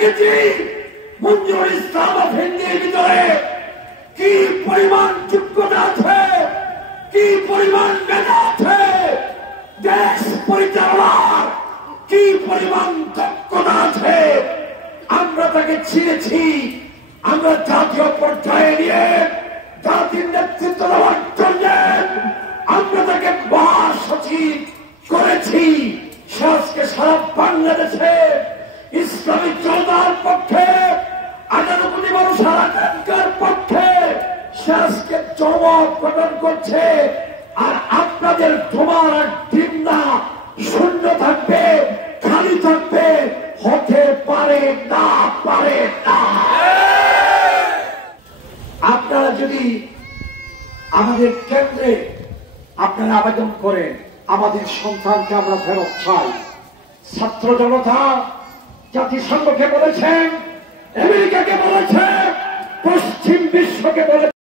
দেখেছি মঞ্জুর ইসলাম আফেন্দির ভিতরে কি পরিমাণ যোগ্যতা আছে, কি পরিমাণ মেধা আছে, দেশ পরিচালনার কি পরিমাণ দক্ষতা আছে। আমরা তাকে চিনেছি, আমরা জাতীয় পর্যায়ে নিয়ে জাতির নেতৃত্ব দেওয়ার জন্য আমরা তাকে মহাসচিব করেছি। সে আজকে সারা বাংলাদেশে ইসলামী জনতার পক্ষে 18 কোটি মানুষের আকাঙ্ক্ষার পক্ষে সে আজকে জবাব গঠন করছে। আর আপনাদের তোমার টিম না শূন্য থাকবে, খালি থাকবে, হতে পারে না, পারে না। আপনারা যদি আমাদের কেন্দ্রে আপনারা আবেদন করেন, আমাদের সন্তানকে আমরা ফেরত চাই। ছাত্র জনতা জাতিসংঘকে বলেছেন, আমেরিকাকে বলেছে, পশ্চিম বিশ্বকে বলেছে।